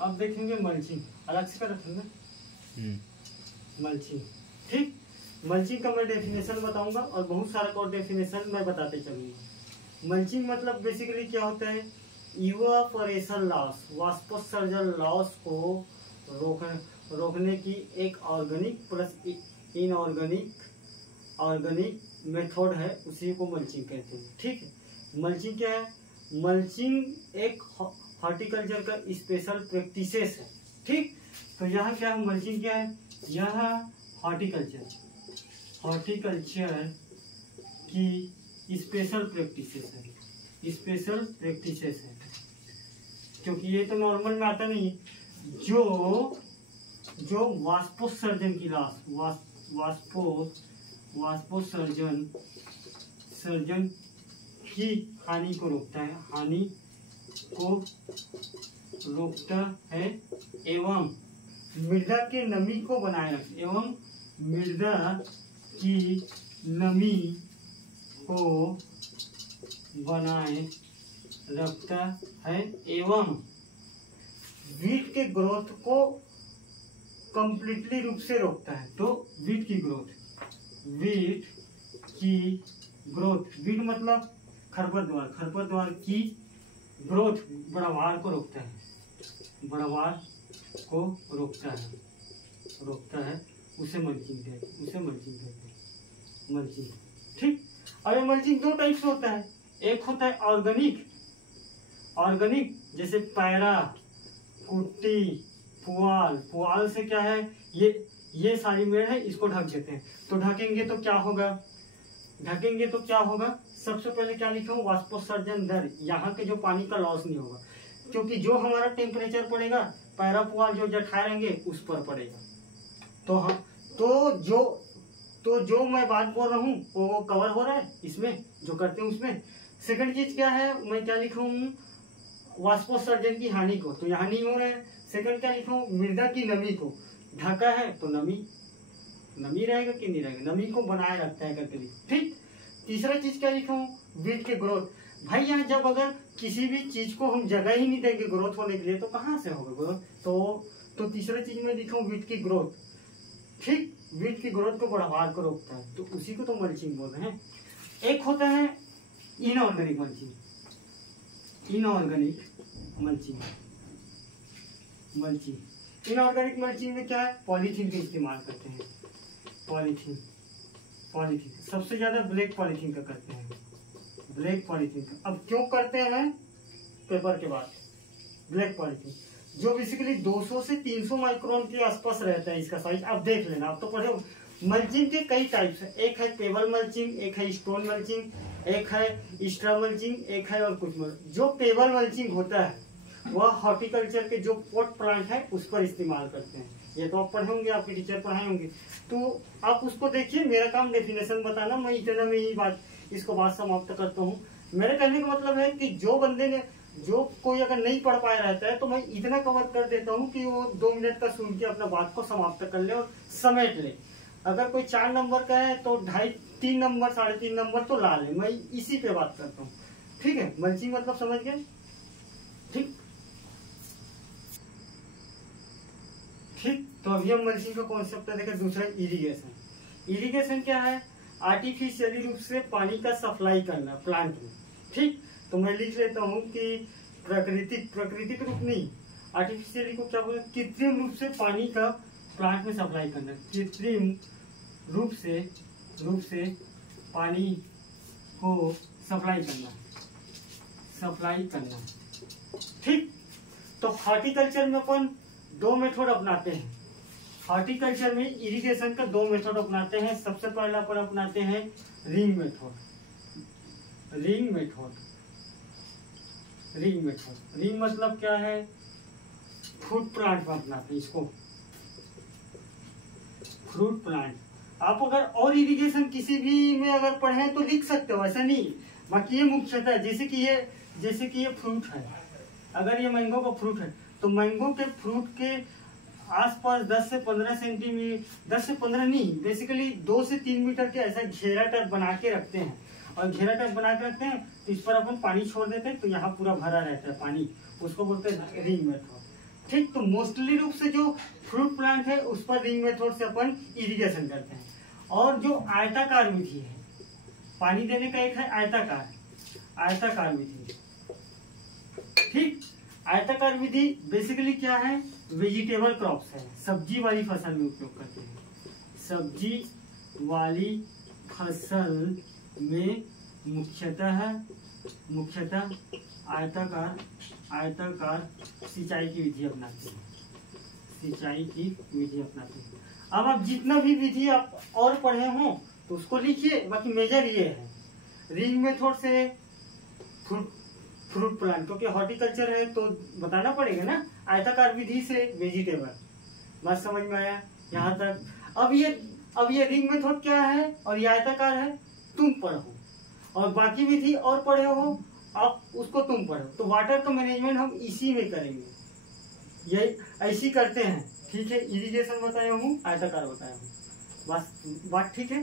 अब देखेंगे मल्चिंग, अलग से कर रखेंगे मल्चिंग। ठीक, मल्चिंग का मैं डेफिनेशन बताऊंगा और बहुत सारा और डेफिनेशन मैं बताते चलूंगा। मल्चिंग मतलब बेसिकली क्या होता है, इवापोरेशन लॉस, वाष्पोत्सर्जन लॉस को रोकने की एक ऑर्गेनिक प्लस इनऑर्गेनिक मेथड है, उसी को मल्चिंग कहते हैं। ठीक है, मल्चिंग क्या है, मल्चिंग एक हॉर्टिकल्चर का स्पेशल प्रैक्टिसेस है। ठीक, तो यहाँ क्या है, मल्चिंग क्या है, यहाँ हॉर्टिकल्चर की स्पेशल प्रैक्टिसेस है, क्योंकि ये तो नॉर्मल में आता नहीं। जो वाष्पोत्सर्जन की लॉस, वाष्पोत्सर्जन की हानि को रोकता है एवं मृदा के नमी को बनाए रखता है एवं वीट के ग्रोथ को कंप्लीटली रूप से रोकता है। तो वीट की ग्रोथ मतलब खरपतवार की ग्रोथ, बढ़वार को रोकता है, उसे मल्चिंग कहते हैं। ठीक, अब मल्चिंग दो टाइप से होता है। एक होता है ऑर्गेनिक जैसे पैरा, कुट्टी, पुआल से क्या है, ये सारी मेड़ है, इसको ढक देते हैं। तो ढकेंगे तो क्या होगा, सबसे पहले क्या लिखा हूँ, वाष्पोत्सर्जन दर, यहाँ के जो पानी का लॉस नहीं होगा, क्योंकि जो हमारा टेम्परेचर पड़ेगा पैरा पुआल जो जठाए रहेंगे उस पर पड़ेगा। तो जो मैं बात बोल रहा हूँ वो कवर हो रहा है इसमें, जो करते हैं उसमें। सेकंड चीज क्या है, मैं क्या लिखा हूँ, वाष्पोत्सर्जन की हानि को, तो यहाँ नहीं हो रहा है। सेकंड क्या लिखा हूँ, मृदा की नमी को ढका है, तो नमी रहेगा कि नहीं रहेगा, नमी को बनाए रखता है करके। ठीक, तीसरा चीज क्या लिखा हूँ, वीट के ग्रोथ। भाई यहाँ जब अगर किसी भी चीज को हम जगह ही नहीं देंगे ग्रोथ होने के लिए, तो कहाँ से होगा ग्रोथ। तो तीसरा चीज में लिखा हूँ, वीट की ग्रोथ। ठीक, वीट की ग्रोथ को बढ़ावा को रोकता है, तो उसी को तो मल्चिंग बोल रहे हैं। एक होता है इनऑर्गेनिक मल्चिंग में क्या है, पॉलीथीन का इस्तेमाल करते हैं। पॉलीथीन सबसे ज्यादा ब्लैक पॉलीथीन का करते हैं, अब क्यों करते हैं, पेपर के बाद ब्लैक पॉलीथीन जो बेसिकली 200 से 300 माइक्रोन के आसपास रहता है इसका साइज। अब देख लेना, आप तो पढ़े हो। मल्चिंग के कई टाइप्स है, एक है पेबल मल्चिंग, एक है स्टोन मल्चिंग, एक है स्ट्रा मल्चिंग, एक है और कुछ जो पेबल मल्चिंग होता है वह हॉर्टिकल्चर के जो पॉट प्लांट है उस पर इस्तेमाल करते हैं। ये तो आप पढ़े होंगे, आपके टीचर पढ़ाए होंगे, तो आप उसको देखिए। मेरा काम डेफिनेशन बताना, मैं इतना में ही बात समाप्त करता हूँ। मेरे कहने का मतलब है कि जो कोई अगर नहीं पढ़ पाया रहता है तो मैं इतना कवर कर देता हूँ कि वो 2 मिनट का सुन के अपना बात को समाप्त कर ले और समेट ले। अगर कोई 4 नंबर का है तो 2.5, 3 नंबर, 3.5 नंबर तो ला ले। मैं इसी पे बात करता हूँ। ठीक है, मल्चिंग मतलब समझ गए। ठीक, तो अभी हम मल्चिंग का कॉन्सेप्ट देखा। दूसरा इरिगेशन क्या है, आर्टिफिशियली रूप से पानी का सप्लाई करना प्लांट में। ठीक, तो मैं लिख लेता हूँ कि प्राकृतिक रूप नहीं, आर्टिफिशियली को क्या बोले, कृत्रिम रूप से पानी का प्लांट में सप्लाई करना, कृत्रिम रूप से पानी को सप्लाई करना। ठीक, तो हॉर्टिकल्चर में अपन 2 मेथड अपनाते हैं। हॉर्टिकल्चर में इरिगेशन का 2 मेथड अपनाते हैं। सबसे पहला अपन अपनाते हैं रिंग मेथड। रिंग मतलब क्या है, फ्रूट प्लांट में अपनाते हैं इसको, फ्रूट प्लांट। आप अगर और इरिगेशन किसी भी में अगर पढ़े तो लिख सकते हो, ऐसा नहीं। बाकी ये मुख्यतः है, जैसे कि ये फ्रूट है, अगर ये मैंगो का फ्रूट है तो मैंगो के फ्रूट के आसपास 10 से 15 सेंटीमीटर, 10 से 15 नहीं, बेसिकली 2 से 3 मीटर के ऐसा घेरा टाइप बना के रखते हैं। और घेरा टाइप बना के रखते हैं तो इस पर अपन पानी छोड़ देते हैं, तो यहाँ पूरा भरा रहता है पानी, उसको बोलते हैं रिंग मेथड। ठीक। तो मोस्टली रूप से जो फ्रूट प्लांट है उस पर रिंग मेथड से अपन इरिगेशन करते हैं। और जो आयताकार विधि है पानी देने का, एक है आयताकार विधि। ठीक। आयताकार विधि बेसिकली क्या है, वेजिटेबल क्रॉप्स है, सब्जी वाली फसल में उपयोग करते हैं। सब्जी वाली फसल में मुख्यतः आयताकार सिंचाई की विधि अपनाते हैं। अब आप जितना भी विधि आप और पढ़े हो तो उसको लिखिए। बाकी मेजर ये है, रिंग मेथड से फ्रूट प्लांट, क्योंकि हॉर्टिकल्चर है तो बताना पड़ेगा ना। आयताकार विधि से वेजिटेबल, बात समझ में आया यहाँ तक। अब ये रिंग मेथड क्या है और ये आयताकार है, तुम पढ़ो। और बाकी विधि और पढ़े हो आप उसको तुम पढ़ो। तो वाटर का मैनेजमेंट हम इसी में करेंगे, यही ऐसी करते हैं। ठीक है, इरिगेशन बताया हूँ, आयताकार बताया हूँ, बस बात ठीक है।